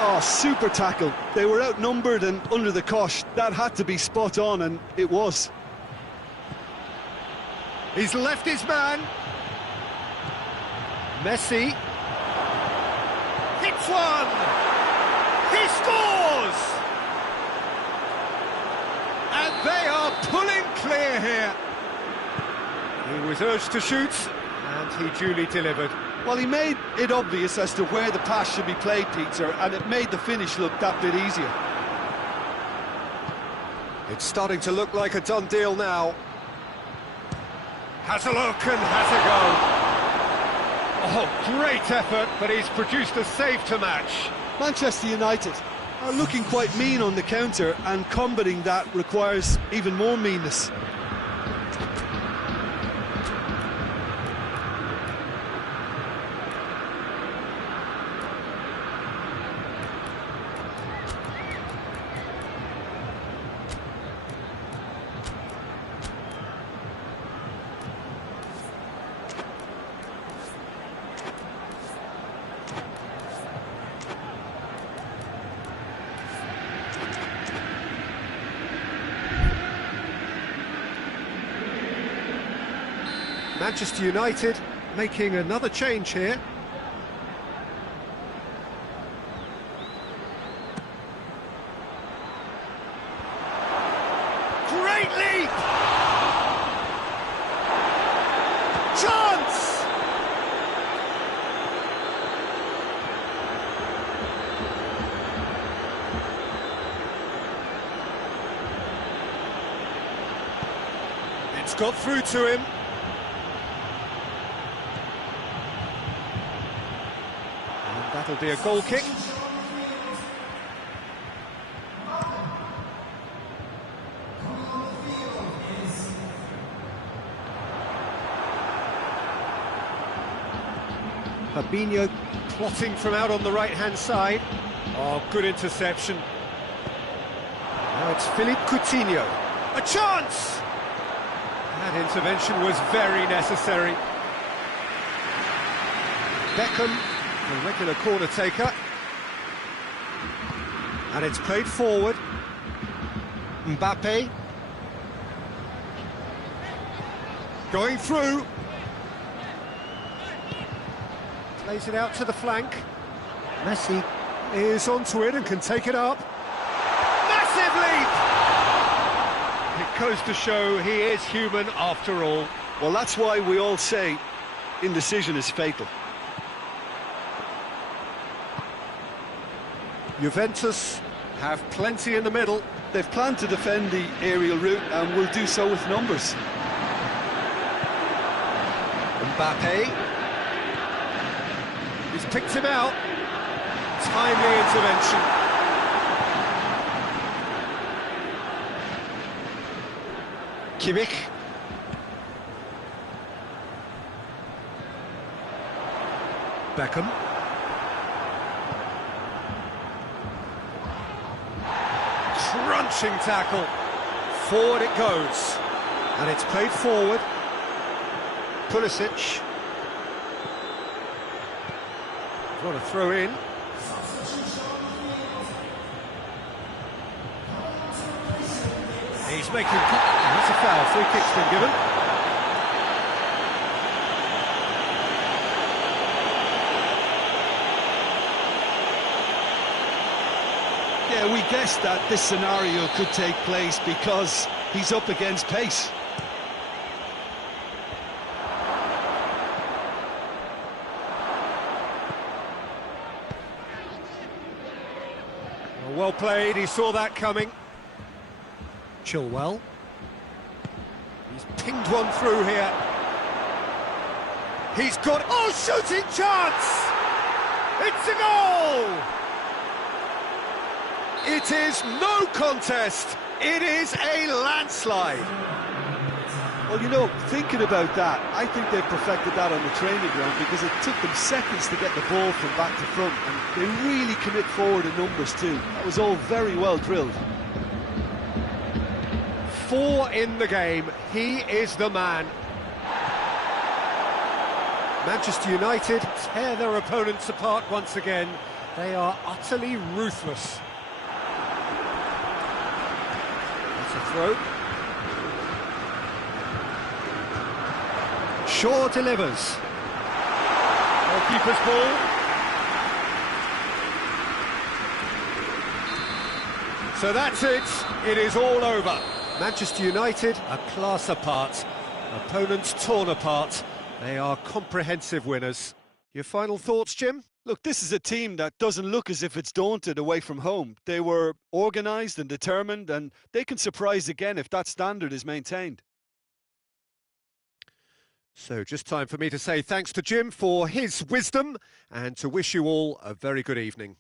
Oh, super tackle. They were outnumbered and under the cosh. That had to be spot on, and it was. He's left his man. Messi. Hits one. He scores! And they are pulling clear here. He was urged to shoot, and he duly delivered. Well, he made it obvious as to where the pass should be played, Peter, and it made the finish look that bit easier. It's starting to look like a done deal now. Has a look and has a go. Oh, great effort, but he's produced a save to match. Manchester United are looking quite mean on the counter, and combating that requires even more meanness. Manchester United making another change here. Great leap! Chance! It's got through to him. That'll be a goal kick. Fabinho plotting from out on the right-hand side. Oh, good interception. Now it's Philippe Coutinho. A chance! That intervention was very necessary. Beckham. A regular corner taker, and it's played forward. Mbappe going through, plays it out to the flank. Messi is onto it and can take it up. Massive leap! It goes to show he is human after all. Well, that's why we all say indecision is fatal. Juventus have plenty in the middle. They've planned to defend the aerial route and will do so with numbers. Mbappe. He's picked him out. Timely intervention. Kimmich. Beckham. Crunching tackle. Forward it goes. And it's played forward. Pulisic. What a throw in. He's making... That's a foul. Free kick's been given. Yeah, we guessed that this scenario could take place because he's up against pace. Well played, he saw that coming. Chilwell. He's pinged one through here. He's got... Oh, shooting chance! It's a goal! It is no contest. It is a landslide. Well, you know, thinking about that, I think they've perfected that on the training ground because it took them seconds to get the ball from back to front, and they really commit forward in numbers too. That was all very well drilled. 4 in the game, he is the man. Manchester United tear their opponents apart once again. They are utterly ruthless. That's a throw. Shaw delivers. Goalkeeper's ball. So that's it. It is all over. Manchester United, a class apart. Opponents torn apart. They are comprehensive winners. Your final thoughts, Jim? Look, this is a team that doesn't look as if it's daunted away from home. They were organised and determined, and they can surprise again if that standard is maintained. So just time for me to say thanks to Jim for his wisdom and to wish you all a very good evening.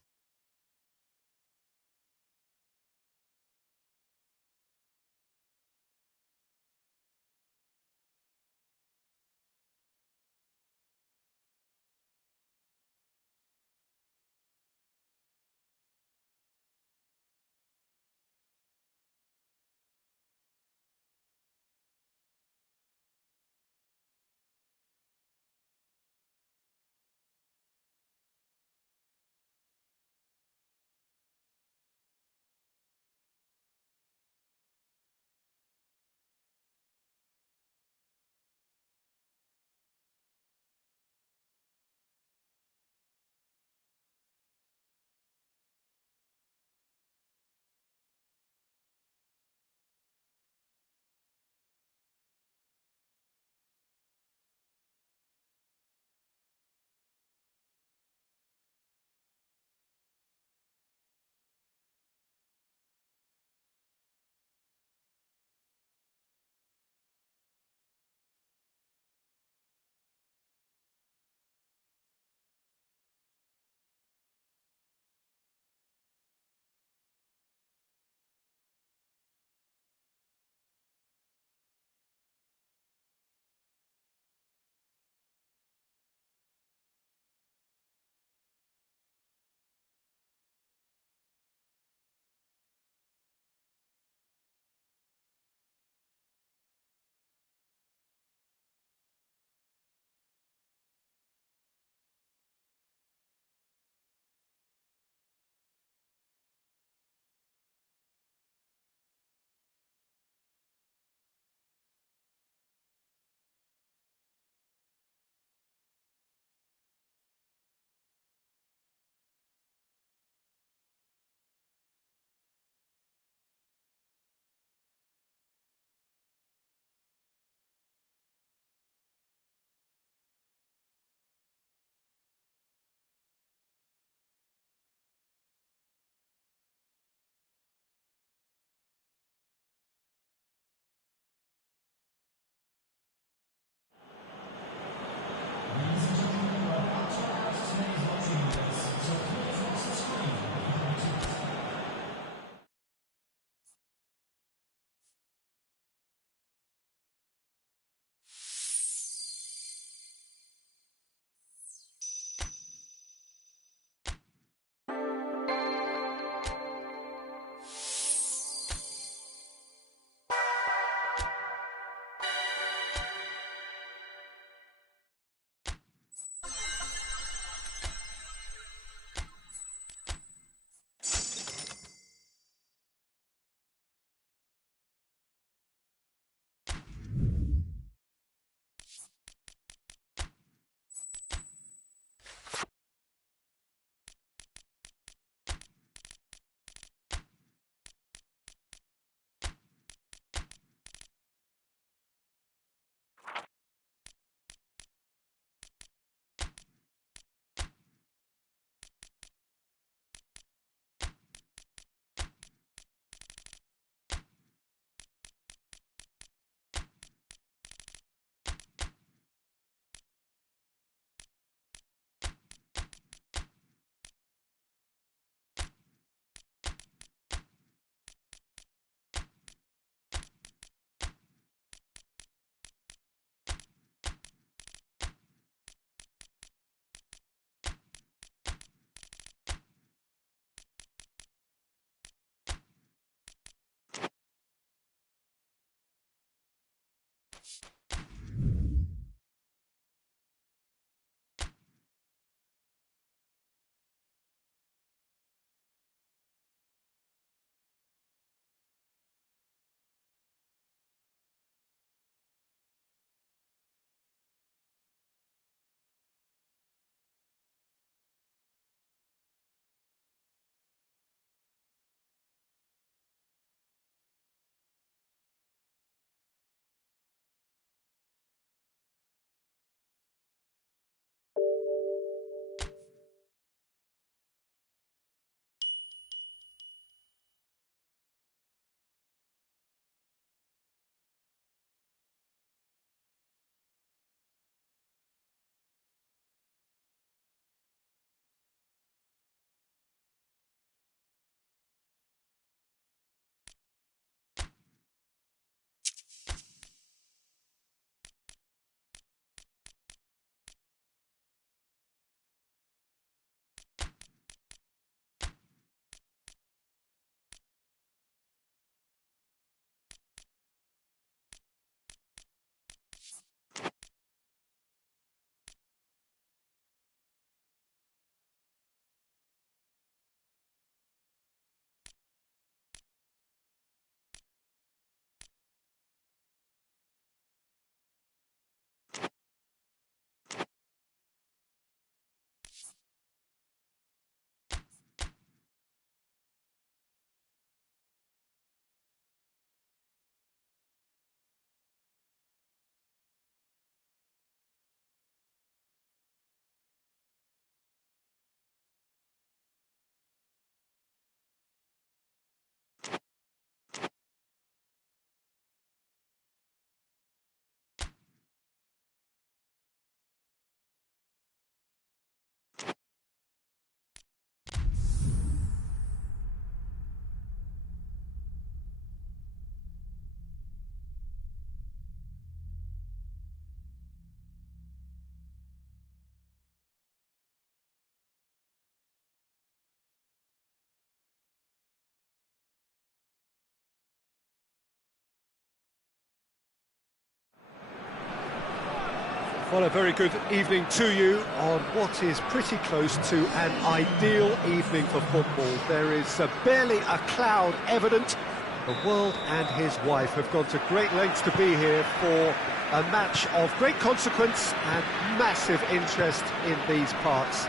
Well, a very good evening to you on what is pretty close to an ideal evening for football. There is barely a cloud evident. The world and his wife have gone to great lengths to be here for a match of great consequence and massive interest in these parts.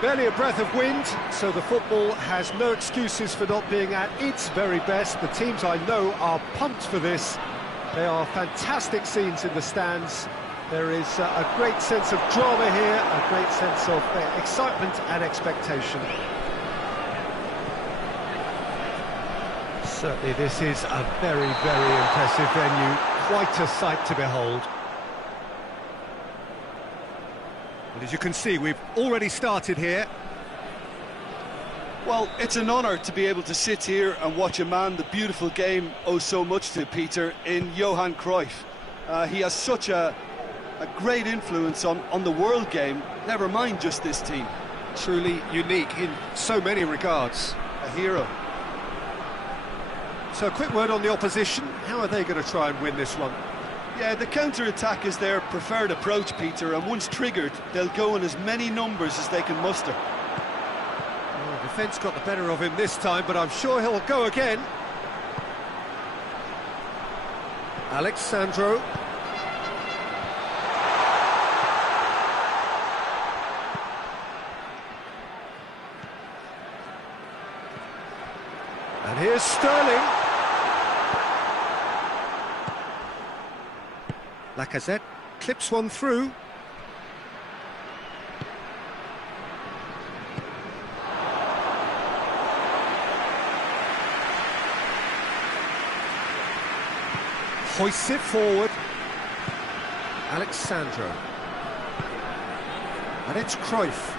Barely a breath of wind, so the football has no excuses for not being at its very best. The teams I know are pumped for this. They are fantastic scenes in the stands. There is a great sense of drama here, a great sense of excitement and expectation. Certainly this is a very, very impressive venue, quite a sight to behold. And as you can see, we've already started here. Well, it's an honour to be able to sit here and watch a man the beautiful game owes so much to, Peter, in Johan Cruyff. He has such a great influence on the world game, never mind just this team. Truly unique in so many regards. A hero. So a quick word on the opposition. How are they going to try and win this one? Yeah, the counter-attack is their preferred approach, Peter, and once triggered, they'll go in as many numbers as they can muster. Well, defence got the better of him this time, but I'm sure he'll go again. Alexandro. And here's Sterling. Lacazette clips one through. Hoists it forward. Alexandro. And it's Cruyff.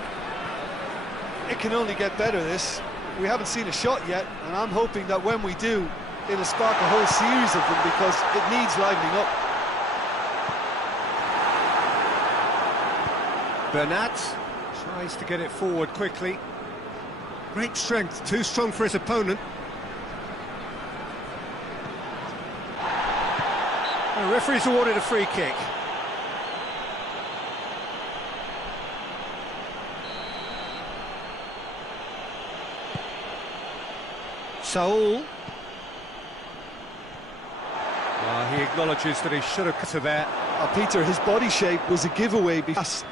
It can only get better, this. We haven't seen a shot yet, and I'm hoping that when we do, it'll spark a whole series of them because it needs livening up. Bernat tries to get it forward quickly. Great strength, too strong for his opponent. The referee's awarded a free kick. Saul. He acknowledges that he should have cut to there. Peter, his body shape was a giveaway,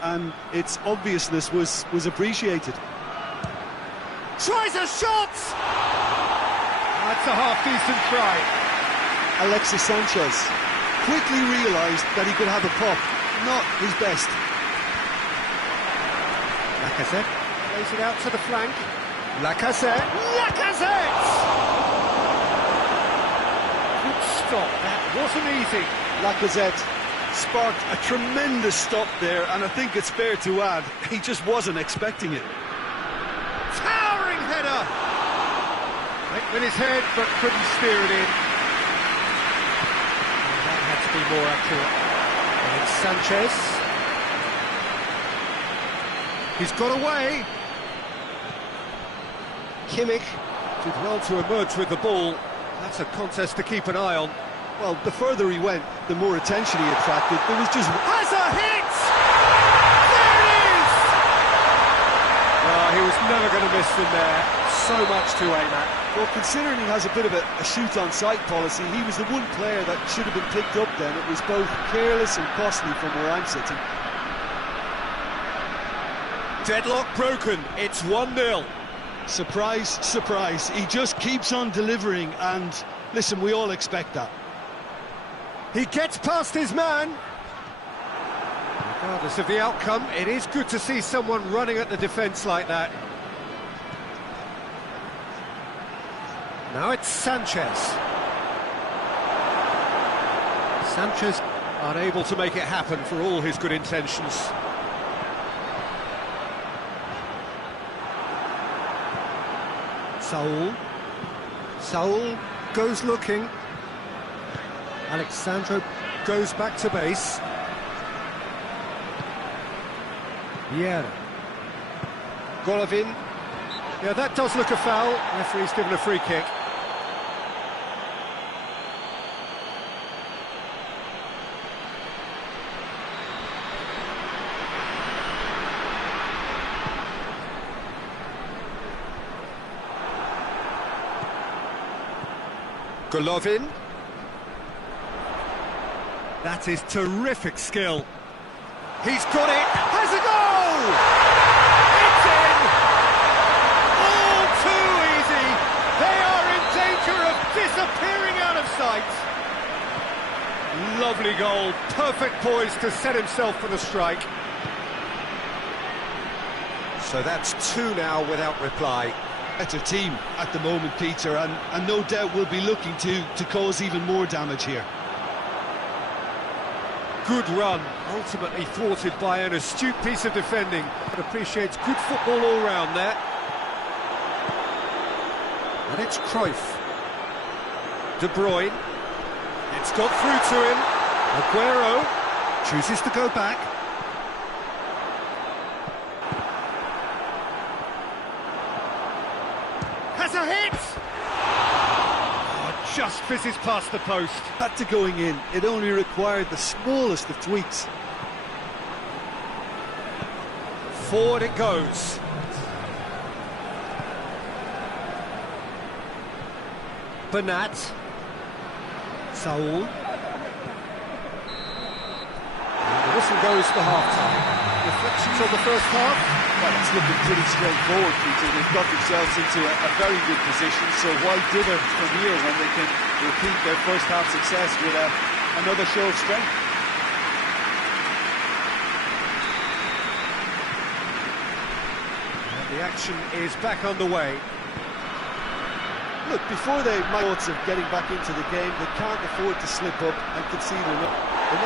and its obviousness was appreciated. Tries a shot! That's a half-decent try. Alexis Sanchez quickly realised that he could have a pop. Not his best. Lacazette plays it out to the flank. Lacazette! Good stop, that wasn't easy. Lacazette sparked a tremendous stop there, and I think it's fair to add, he just wasn't expecting it. Towering header! Went with his head, but couldn't steer it in. And that had to be more accurate. And it's Sanchez. He's got away. Kimmich did well to emerge with the ball. That's a contest to keep an eye on. Well, the further he went, the more attention he attracted. There was just... Has a hit! There it is! He was never going to miss from there. So much to aim at. Well, considering he has a bit of a shoot-on-sight policy, he was the one player that should have been picked up then. It was both careless and costly from where I'm sitting. Deadlock broken. It's 1-0. Surprise, surprise. He just keeps on delivering, and listen, we all expect that. He gets past his man. Regardless of the outcome, it is good to see someone running at the defence like that. Now it's Sanchez. Sanchez unable to make it happen for all his good intentions. Saul goes looking. Alexandro goes back to base. Vieira. Golovin. Yeah, that does look a foul. Referee's given a free kick. Golovin. That is terrific skill. He's got it. Has a goal! It's in! All too easy. They are in danger of disappearing out of sight. Lovely goal. Perfect poise to set himself for the strike. So that's 2 now without reply. Better team at the moment, Peter, and no doubt will be looking to cause even more damage here. Good run, ultimately thwarted by an astute piece of defending, but appreciates good football all round there. And it's Cruyff. De Bruyne. It's got through to him. Aguero chooses to go back. Has a hit! Oh, just fizzes past the post. Back to going in, it only required the smallest of tweaks. Forward it goes. Bernat. Saul. And the whistle goes for half-time. Reflections on the first half? Well, it's looking pretty straightforward, Peter. They've got themselves into a very good position, so why dither from here when they can repeat their first half success with another show of strength? And the action is back underway. Look, before they might thoughts of getting back into the game, they can't afford to slip up and concede enough.